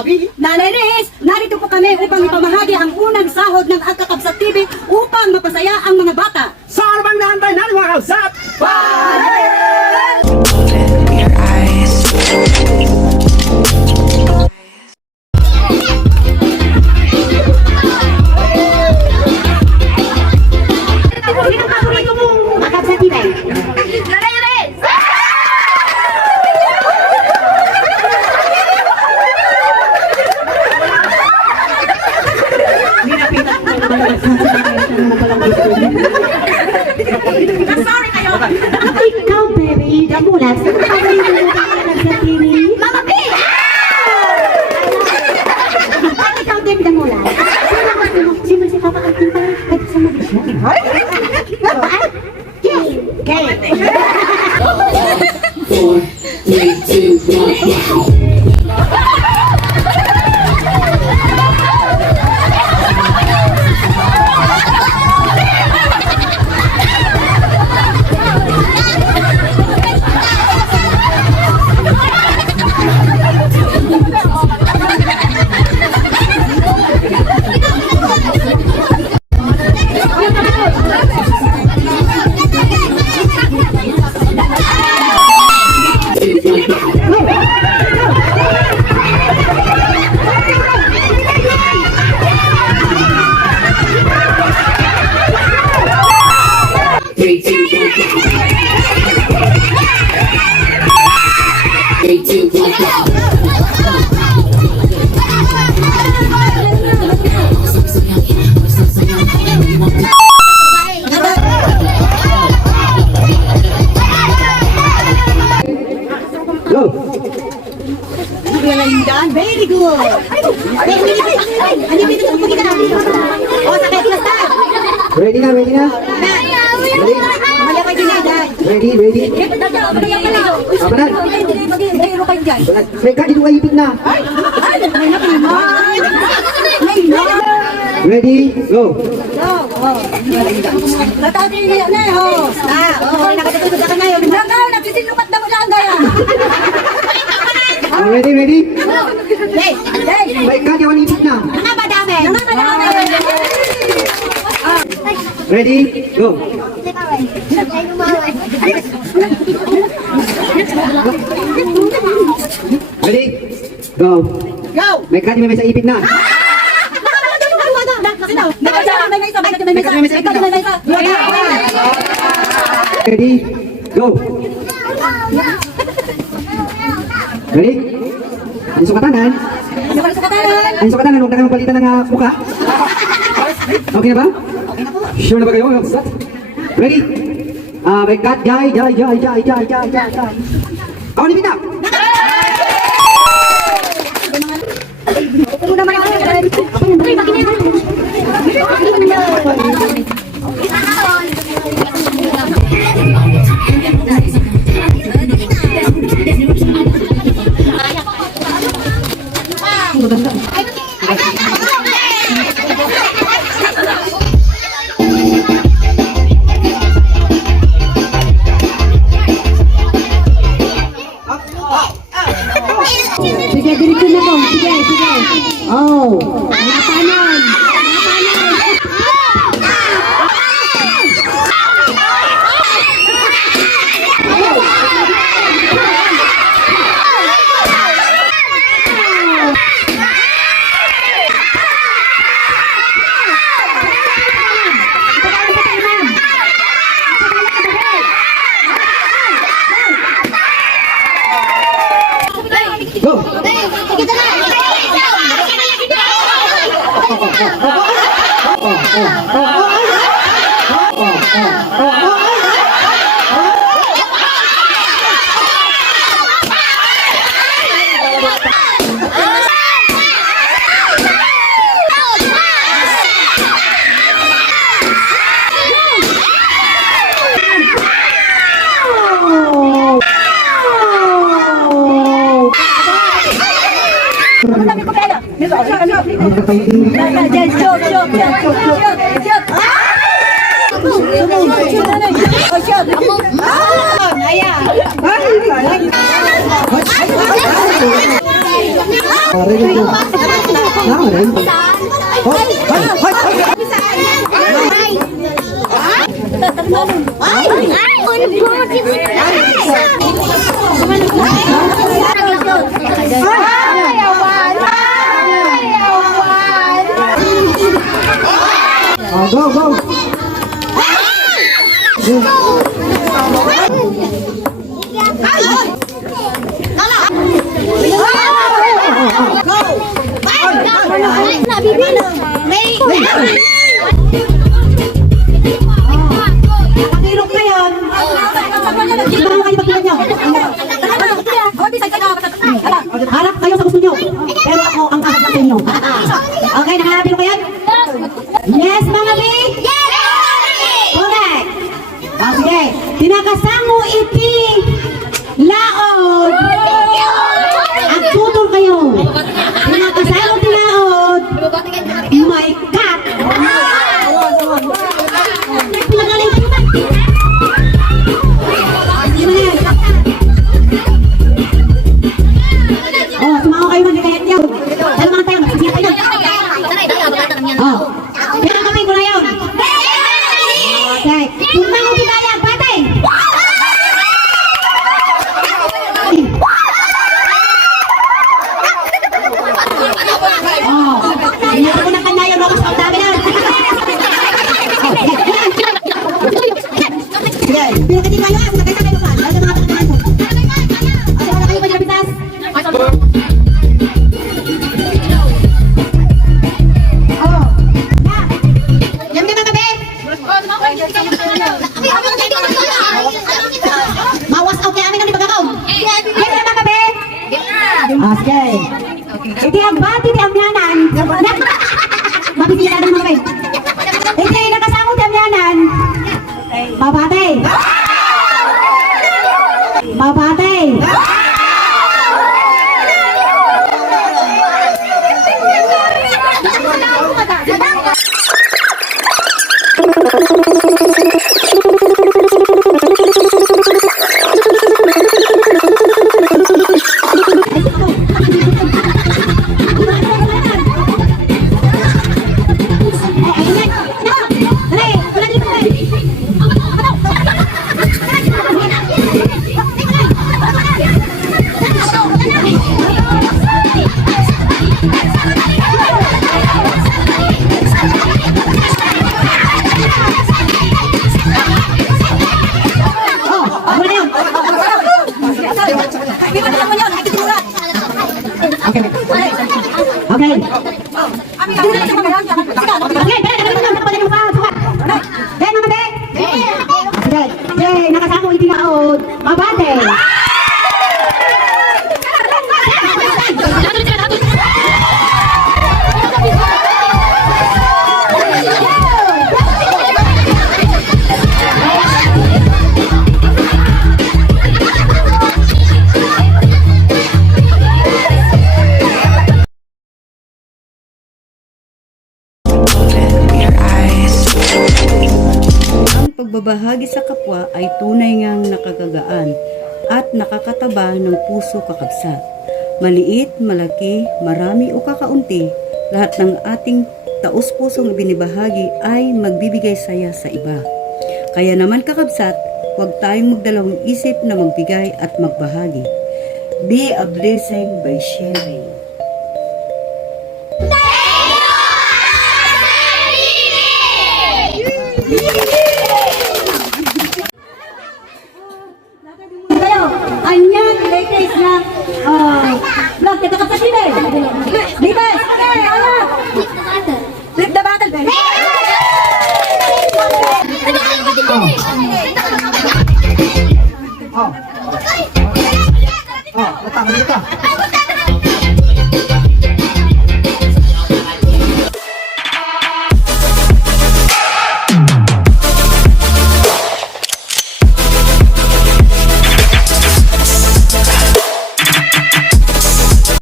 mabili. Nanay Riz, narito po kami upang ipamahagi ang unang sahod ng Agkakabsat TV upang mapasaya ang mga bata. Sa armang naantay na mga kabsat! Your eyes. Sorry kayo! Ikaw, baby, damulat. Saan ka ba yung sa TV? Mama P! At ikaw din, damulat. Sino si Papa Alvin pa? Kahit sa mag-isya. Papa? Gay! Gay! 4, 3, 2, 1, Three, two, one, go. 3, 2, 1, go. Go! Galing dyan, very good! Ano dito sa pagkita natin? O, sakay class na! Ready na, ready na? Mali kayo din dyan! Ready, ready? Abanan! Mayroon kayo dyan! May ka, dito kayo ipit na! Ready, go! Natawin niyo na, ho! Nakatutulog ka ngayon! Nagsisinlukat na mo lang gaya! Ready, ready? Hey! Hey! May ka, dito kayo ipit na! Nangamadami! Nangamadami! Ready, go! Ready, go! Go! May ka, di may sa ipit na! Ready, go! Ready? Ang sukatanan. Ang sukatanan, huwag na kayong palitan ng mukha. Okay na ba? Sure na ba kayo? Ready? May cut, jai. Ako ni Pita! Sige, diretso na po. Sige. Oh, lapanan. Go! Ayan. Ready to. Tama rin. Oh, ay, go, go. Pakilok na yan. Di ba kayo pagkilan nyo? Harap kayo sa gusto nyo. Pero ako ang ahad sa inyo. Okay, nakaharapin ko yan? Yes, mga B? Correct. Okay. Tinakasango iti laod. At putol kayo. Tinakasango tilaod. My God. Pinagaling ko naman. Hindi mo na yan. Oh, sumawa kayo magkakayat niyo. Dalawa mga tayo. Sige tayo. Oh. Pero kamay ko na yun. Okay. Kung mga pinaya, batay. Oh. Hindi ko na kanya yun. Ako sa dami na. Sige. Pero kasi kayo, ako nakita kayo pa. Dahil mga tayo mo. Kasi wala kayo maglapitas. Oh. Yan ka mga be. Mawas out kay amin ang ipagkakaw. Yan ka mga be. Okay. Iti ang bati di amyanan. Mabibigyan ng mga be. Iti nakasangod di amyanan. Mabatay. Mabatay. Okay. Okay, nakasama ulit yung naod. Mabate. Your eyes. Ang pagbabahagi sa kapwa ay tunay ngang nakagagaan at nakakataba ng puso kakabsat. Maliit, malaki, marami o kakaunti, lahat ng ating taus-pusong binibahagi ay magbibigay saya sa iba. Kaya naman kakabsat, huwag tayong magdalawang isip na magbigay at magbahagi. Be a blessing by sharing. Kayo, anyan, latest na vlog kita ka sa sine. Latest. Flip the battle, Ben. Oh, natama dito.